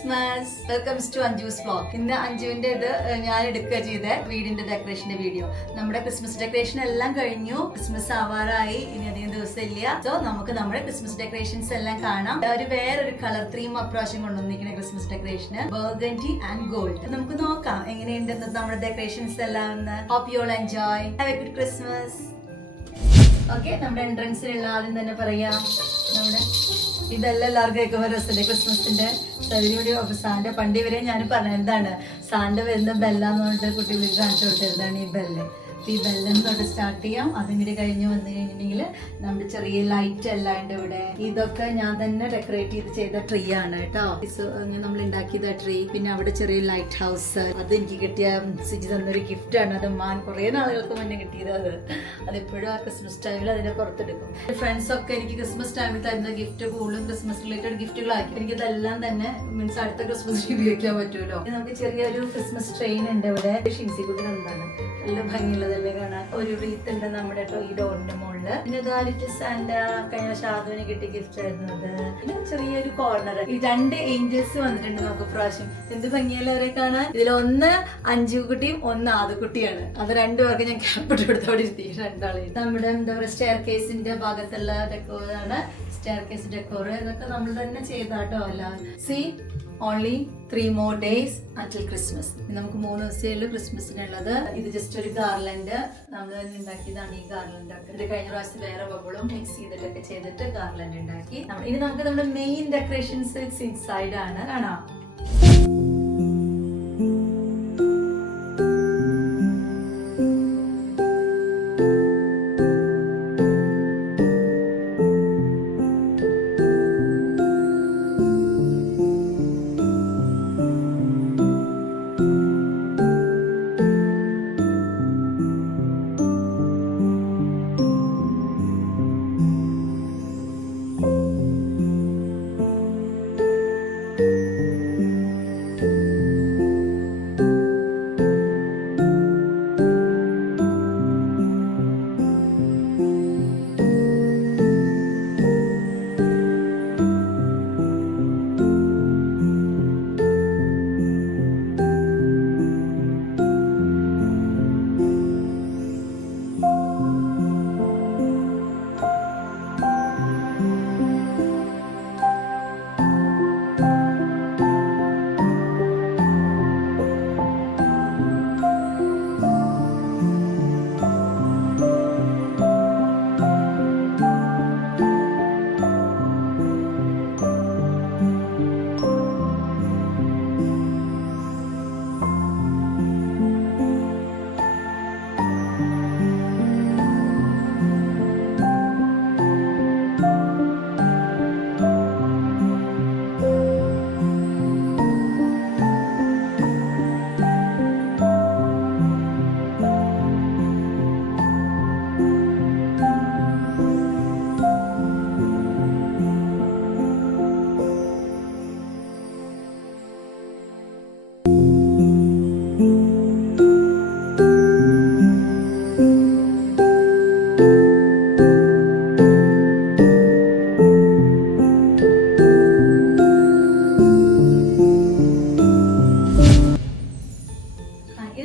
Christmas. Welcomes to Anju's vlog. ഇന്ന് അഞ്ജുവിന്റെ ഇത് ഞാൻ എടുക്കുക ചെയ്ത വീടിന്റെ ഡെക്കറേഷന്റെ വീഡിയോ. നമ്മുടെ ക്രിസ്മസ് ഡെക്കറേഷൻ എല്ലാം കഴിഞ്ഞു. ക്രിസ്മസ് ആവാറായി, ഇനി അധികം ദിവസം ഇല്ല. സോ നമുക്ക് നമ്മുടെ ക്രിസ്മസ് ഡെക്കറേഷൻസ് എല്ലാം കാണാം. വേറൊരു കളർ തീം അപ്രാവശ്യം കൊണ്ടുവന്നിരിക്കുന്ന ക്രിസ്മസ് ഡെക്കറേഷന് ബർഗൻഡി ആൻഡ് ഗോൾഡ്. നമുക്ക് നോക്കാം എങ്ങനെയുണ്ടെന്ന് നമ്മുടെ ഡെക്കറേഷൻസ് എല്ലാം. Hope you all enjoy. Have a good Christmas. Okay, നമ്മുടെ എൻട്രൻസിലുള്ള ആദ്യം തന്നെ പറയാം, നമ്മുടെ ഇതെല്ലാം എല്ലാവർക്കും കേൾക്കുമ്പോൾ രസമല്ലേ ക്രിസ്മസിന്റെ. അതിലൂടെ സാറിന്റെ പണ്ടി വരെ ഞാൻ പറഞ്ഞതാണ്, സാറിന്റെ വരുന്ന ബെല്ലാന്ന് പറഞ്ഞിട്ട് കുട്ടികൾക്ക് കാണിച്ചു കൊടുത്തതാണ് ഈ ബെല്ല്. ഈ ബെല്ലം തൊട്ട് സ്റ്റാർട്ട് ചെയ്യാം. അതിങ്ങനെ കഴിഞ്ഞ് വന്നു കഴിഞ്ഞിട്ടുണ്ടെങ്കിൽ നമ്മുടെ ചെറിയ ലൈറ്റ് എല്ലാം ഉണ്ട് ഇവിടെ. ഇതൊക്കെ ഞാൻ തന്നെ ഡെക്കറേറ്റ് ചെയ്ത ട്രീ ആണ് കേട്ടോ. നമ്മൾ ഉണ്ടാക്കിയത് ട്രീ. പിന്നെ അവിടെ ചെറിയ ലൈറ്റ് ഹൗസ്, അത് എനിക്ക് കിട്ടിയ സിജി തന്നൊരു ഗിഫ്റ്റ് ആണ്. അത് മാൻ കുറെ നാളുകൾക്ക് മുന്നേ കിട്ടിയത്. അതിപ്പോഴും ആ ക്രിസ്മസ് ടൈമിൽ അതിനെ പുറത്തെടുക്കും. ഫ്രണ്ട്സ് ഒക്കെ എനിക്ക് ക്രിസ്മസ് ടൈമിൽ തരുന്ന ഗിഫ്റ്റ് കൂടുതലും ക്രിസ്മസ് റിലേറ്റഡ് ഗിഫ്റ്റുകളാക്കി. എനിക്കിതെല്ലാം തന്നെ മീൻസ് അടുത്ത ക്രിസ്മസ് ഉപയോഗിക്കാൻ പറ്റുമല്ലോ. നമുക്ക് ചെറിയൊരു ക്രിസ്മസ് ട്രെയിൻ ഉണ്ട് ഇവിടെ. ഷിൻസി കുട്ടി എന്താണ് നല്ല ഭംഗിയുള്ളതല്ലേ കാണാൻ. ഒരു റീത്ത് ഉണ്ട് നമ്മുടെ ഈ ഡോറിന്റെ മുകളില്. പിന്നെ സാന്റ കഴിഞ്ഞ ഷാദുവിന് കിട്ടിയ ഗിഫ്റ്റ് ആയിരുന്നത്. പിന്നെ ചെറിയൊരു കോർണർ. ഈ 2 ഏഞ്ചൽസ് വന്നിട്ടുണ്ട് നമുക്ക് പ്രാവശ്യം. എന്ത് ഭംഗിയല്ലേ അവരെ കാണാൻ. ഇതിലൊന്ന് അഞ്ജു കുട്ടിയും ഒന്ന് ആദുക്കുട്ടിയാണ്. അത് 2 പേർക്ക് ഞാൻ ക്യാപ്പിട്ട് കൊടുത്തോടെ ഇരുത്തി. 2 ആളെ. നമ്മുടെ എന്താ പറയുക സ്റ്റെയർ കേസിന്റെ ഭാഗത്തുള്ള ഡെക്കോറാണ്. സ്റ്റെയർ കേസ് ഡെക്കോർ ഇതൊക്കെ നമ്മൾ തന്നെ ചെയ്താട്ടോ. അല്ല C only 3 more days until Christmas. നമുക്ക് 3 ദിവസമേ ഉള്ളൂ ക്രിസ്മസിനുള്ളത്. ഇത് ജസ്റ്റ് ഒരു ഗാർലൻഡ് നമ്മൾ തന്നെ ഉണ്ടാക്കിയതാണ്. ഈ ഗാർലൻഡ് ഒക്കെ ഇത് കഴിഞ്ഞ പ്രാവശ്യം വേറെ ബബിളും മിക്സ് ചെയ്തിട്ടൊക്കെ ചെയ്തിട്ട് ഗാർലൻഡ് ഉണ്ടാക്കി. ഇനി നമുക്ക് നമ്മുടെ മെയിൻ ഡെക്കറേഷൻസ് ഇൻസൈഡ് ആണ് കാണാം.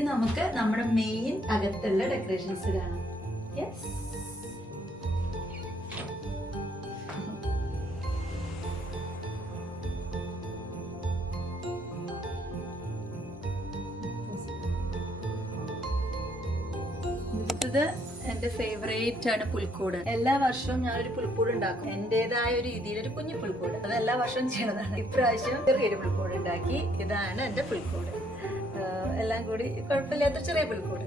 നമുക്ക് നമ്മുടെ മെയിൻ അകത്തുള്ള ഡെക്കറേഷൻസ് കാണാം. യെസ്, ഇത് എന്റെ ഫേവറേറ്റ് ആണ് പുൽക്കൂട്. എല്ലാ വർഷവും ഞാനൊരു പുൽക്കൂട് ഉണ്ടാക്കും. എന്റേതായ ഒരു രീതിയിൽ ഒരു കുഞ്ഞു പുൽക്കൂട്. അത് എല്ലാ വർഷവും ചെയ്യണതാണ്. ഇപ്രാവശ്യം ചെറിയൊരു പുൽക്കൂട് ഉണ്ടാക്കി. ഇതാണ് എന്റെ പുൽക്കൂട്. എല്ലാം കൂടി കുഴപ്പമില്ലാത്ത ചെറിയ പുൽക്കൂട്.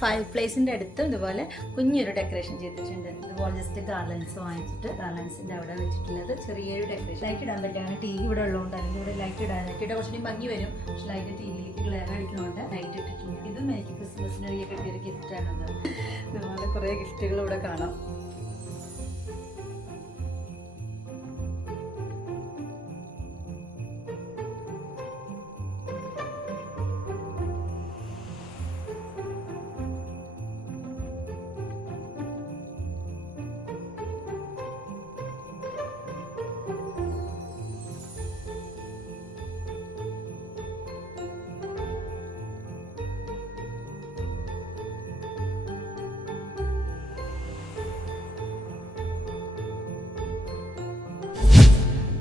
ഫയർ പ്ലേസിൻ്റെ അടുത്ത് ഇതുപോലെ കുഞ്ഞൊരു ഡെക്കറേഷൻ ചെയ്തിട്ടുണ്ട്. ഇതുപോലെ ജസ്റ്റ് ഗാർലൻസ് വാങ്ങിച്ചിട്ട് ഗാർലൻസിൻ്റെ അവിടെ വെച്ചിട്ടുള്ളത് ചെറിയൊരു ഡെക്കറേഷൻ. ലൈറ്റ് ഇടാൻ പറ്റില്ല, ടി വി ഇവിടെ ഉള്ളതുകൊണ്ട് അല്ലെങ്കിൽ ഇവിടെ ലൈറ്റ് ഇടാനായിട്ട് കുറച്ചുകൂടി ഭംഗി വരും. പക്ഷെ ലൈറ്റ് ടി വിയിലേക്ക് ഗ്ലെയർ അടിക്കുന്നതുകൊണ്ട് ലൈറ്റ് ഇട്ടിട്ടുണ്ട്. ഇതും എനിക്ക് ക്രിസ്മസിന് കിട്ടിയൊരു ഗിഫ്റ്റാണത്. ഇതുപോലെ കുറേ ഗിഫ്റ്റുകൾ ഇവിടെ കാണാം.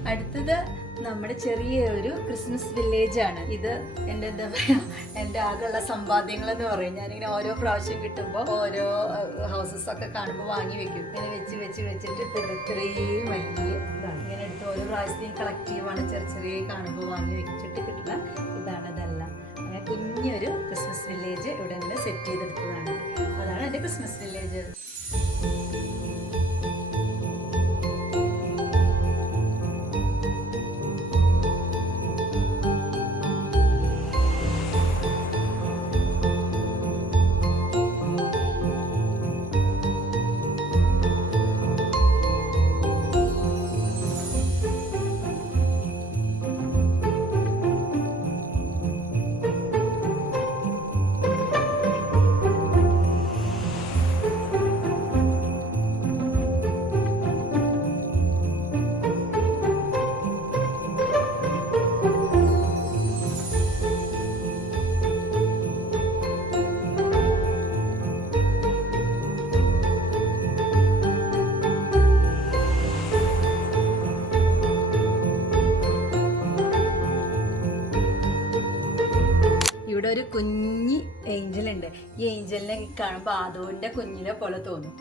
അടുത്തത് നമ്മുടെ ചെറിയ ഒരു ക്രിസ്മസ് വില്ലേജ് ആണ്. ഇത് എൻ്റെ എന്താ പറയുക, എൻ്റെ ആകെയുള്ള സമ്പാദ്യങ്ങൾ എന്ന് പറയും. ഞാനിങ്ങനെ ഓരോ പ്രാവശ്യം കിട്ടുമ്പോൾ ഓരോ ഹൗസസ് ഒക്കെ കാണുമ്പോൾ വാങ്ങി വെക്കും. ഇങ്ങനെ വെച്ചിട്ട് ഇത്രയും വലിയ ഇതാണ്. ഇങ്ങനെ എടുത്ത് ഓരോ പ്രാവശ്യത്തെയും കളക്ട് ചെയ്യുവാണ്. ചെറിയ കാണുമ്പോൾ വാങ്ങി വെച്ചിട്ട് കിട്ടുന്ന ഇതാണ്. ഇതെല്ലാം അങ്ങനെ കുഞ്ഞൊരു ക്രിസ്മസ് വില്ലേജ് ഇവിടെ ഇങ്ങനെ സെറ്റ് ചെയ്തെടുത്തതാണ്. അതാണ് എൻ്റെ ക്രിസ്മസ് വില്ലേജ്. ഇവിടെ ഒരു കുഞ്ഞി ഏഞ്ചൽ ഉണ്ട്. ഈ ഏഞ്ചലിനെ കാണുമ്പോൾ ആദോന്റെ കുഞ്ഞിനെ പോലെ തോന്നും.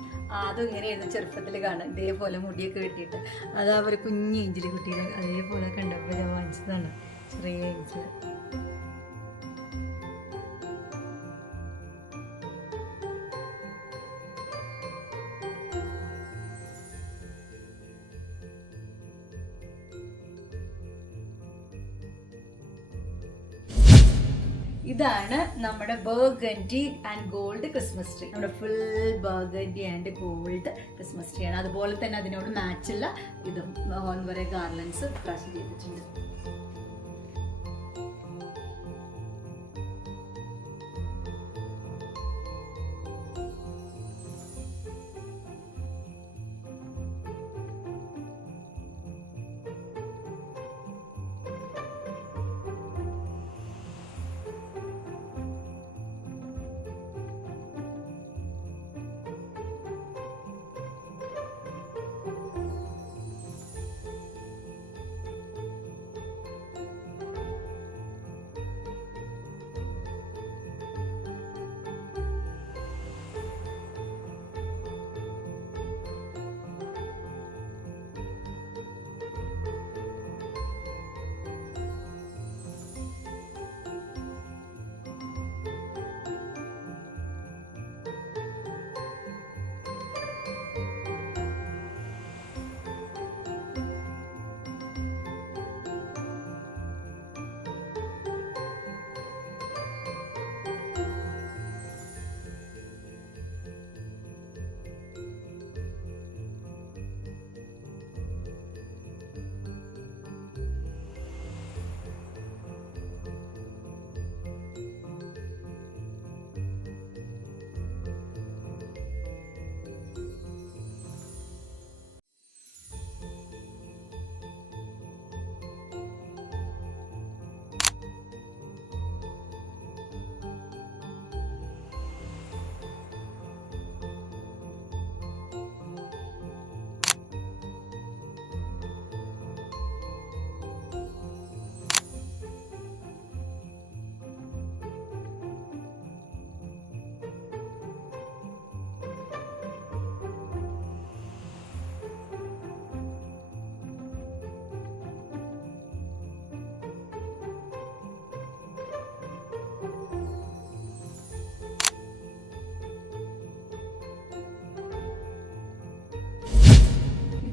ആദ്യം ഇങ്ങനെയായിരുന്നു ചെറുപ്പത്തിൽ കാണാൻ, ഇതേപോലെ മുടിയൊക്കെ വെട്ടിയിട്ട്. അത് അവർ കുഞ്ഞി ഏഞ്ചൽ കുട്ടീനെ അതേപോലെ കണ്ടപ്പോൾ ഞാൻ വാങ്ങിച്ചതാണ്, ചെറിയ ഏഞ്ചൽ. ഇതാണ് നമ്മുടെ burgundy and gold Christmas tree. നമ്മുടെ full burgundy and gold Christmas tree ആണ്. അതുപോലെ തന്നെ അതിനോട് മാച്ചുള്ള ഇതും എന്താ പറയുക ഗാർലൻസ് പ്രാശ് ചെയ്തിട്ടുണ്ട്.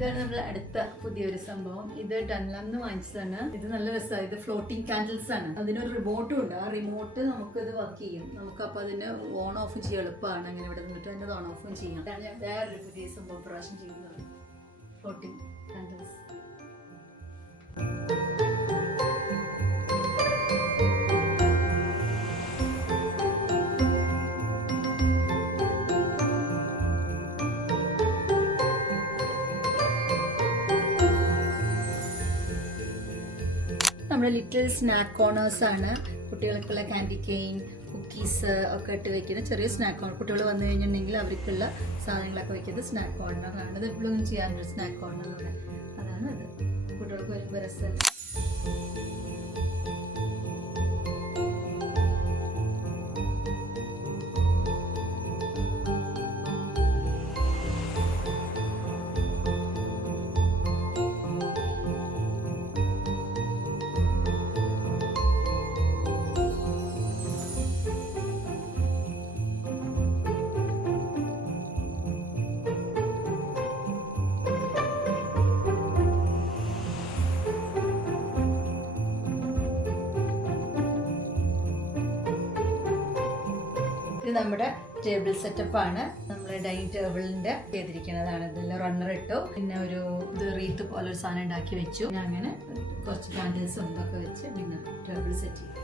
ഇതാണ് നമ്മൾ അടുത്ത പുതിയൊരു സംഭവം. ഇത് ഡൺലാന്ന് വാങ്ങിച്ചതാണ്. ഇത് നല്ല രസമാണ്. ഇത് ഫ്ലോട്ടിംഗ് കാൻഡിൽസ് ആണ്. അതിനൊരു റിമോട്ടും ഉണ്ട്. ആ റിമോട്ട് നമുക്ക് ഇത് വർക്ക് ചെയ്യും. നമുക്ക് അപ്പോൾ അതിന് ഓൺ ഓഫ് ചെയ്യാൻ എളുപ്പമാണ്. അങ്ങനെ ഇവിടെ നിന്നിട്ട് അതിന് ഓൺ ഓഫും ചെയ്യാം. അതാണ് ഞാൻ വേറൊരു പുതിയ സംഭവം പ്രാവശ്യം ചെയ്യുന്നത്. Floating candles. നമ്മുടെ ലിറ്റിൽ സ്നാക്ക് കോർണേഴ്സ് ആണ്. കുട്ടികൾക്കുള്ള കാൻഡി കെയിൻ, കുക്കീസ് ഒക്കെ ഇട്ട് വെക്കുന്ന ചെറിയ സ്നാക്ക് കോർണർ. കുട്ടികൾ വന്നു കഴിഞ്ഞിട്ടുണ്ടെങ്കിൽ അവർക്കുള്ള സാധനങ്ങളൊക്കെ വെക്കുന്നത് സ്നാക്ക് കോർണറാണ്. ഇത് എപ്പോഴും ചെയ്യാറുണ്ട് സ്നാക്ക് കോർണറിലൂടെ. അതാണ് അത്. കുട്ടികൾക്ക് വരുമ്പോൾ രസമല്ല. ഇത് നമ്മുടെ ടേബിൾ സെറ്റപ്പ് ആണ്. നമ്മുടെ ഡൈനിങ് ടേബിളിന്റെ ചെയ്തിരിക്കുന്നതാണ്. ഇതെല്ലാം റണ്ണർ ഇട്ടു. പിന്നെ ഒരു ഇത് റീത്ത് പോലെ ഒരു സാധനം ഉണ്ടാക്കി വെച്ചു. ഞാൻ അങ്ങനെ കുറച്ച് കാൻഡിൽസും ഇതൊക്കെ വെച്ച് പിന്നെ ടേബിൾ സെറ്റ് ചെയ്യും.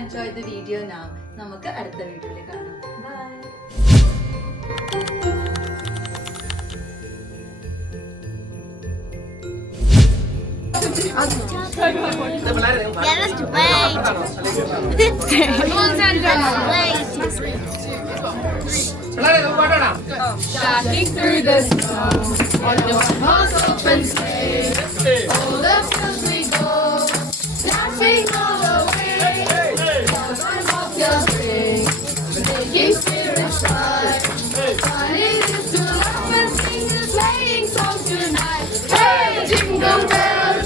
Enjoy the video now. നമുക്ക് അടുത്ത വീഡിയോയിൽ കാണാം. Bye. Shocking through the snow on the one-horse open sleigh. Oh, the fields we go, laughing all the way. Making spirits bright. Fun it is to laugh and sing a sleighing song tonight. Hey, jingle bells,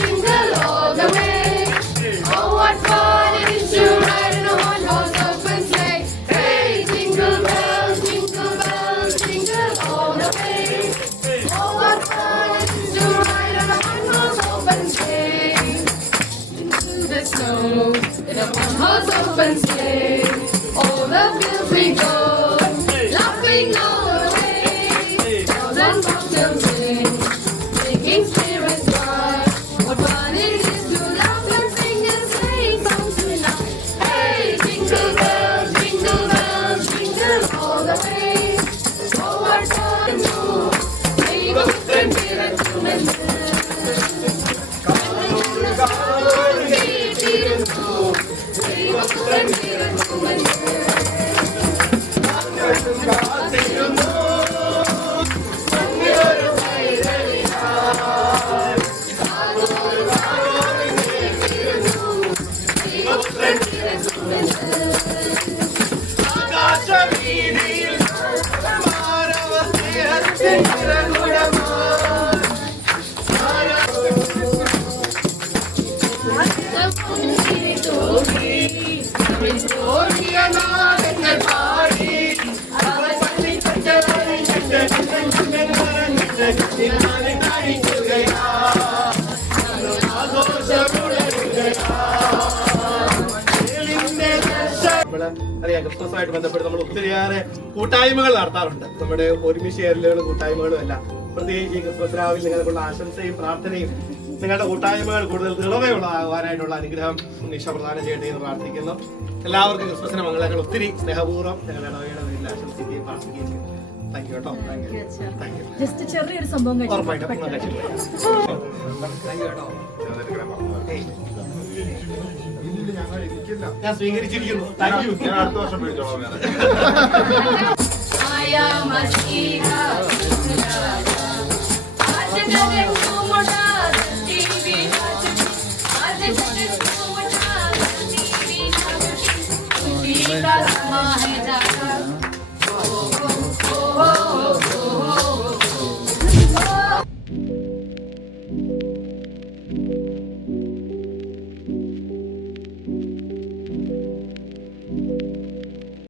jingle all the way. Oh, what fun it is to ride in a one-horse open sleigh. Hey, jingle bells, jingle all the way. Oh, what fun it is to ride on a one-horse open sleigh. Into the snow in a one-horse open sleigh. All the fields we go, laughing all the way. Bells and bobtails ring, making spirits bright. What fun it is to laugh and sing a sleighing song tonight. Hey, jingle bells, all the way. Oh, what fun to sing a sleighing song tonight. അറിയാം, ക്രിസ്മസുമായിട്ട് ബന്ധപ്പെട്ട് നമ്മൾ ഒത്തിരിയേറെ കൂട്ടായ്മകൾ നടത്താറുണ്ട്. നമ്മുടെ ഒരുമിച്ച് ചേരലുകളും കൂട്ടായ്മകളും എല്ലാം. പ്രത്യേകിച്ച് ഈ ക്രിസ്മസ് രാവിലെ നിങ്ങൾക്കുള്ള ആശംസയും പ്രാർത്ഥനയും നിങ്ങളുടെ കൂട്ടായ്മകൾ കൂടുതൽ നിറവയുള്ളതാകാനായിട്ടുള്ള അനുഗ്രഹം ഈശോ പ്രദാനം ചെയ്യട്ടെ എന്ന് പ്രാർത്ഥിക്കുന്നു. എല്ലാവർക്കും ക്രിസ്മസിന് മംഗളങ്ങൾ ഒത്തിരി സ്നേഹപൂർവ്വം ഞങ്ങളുടെ ഇടവകയുടെ പേരിൽ ആശംസിക്കുകയും പ്രാർത്ഥിക്കുകയും ചെയ്യും. താങ്ക് യു കേട്ടോ. ജസ്റ്റ് ചെറിയൊരു സംഭവം ഉറപ്പായിട്ടും ഞാൻ സ്വീകരിച്ചിരിക്കുന്നു. Thank you. ഞാൻ അടുത്ത വർഷം വിളിച്ചോളാം.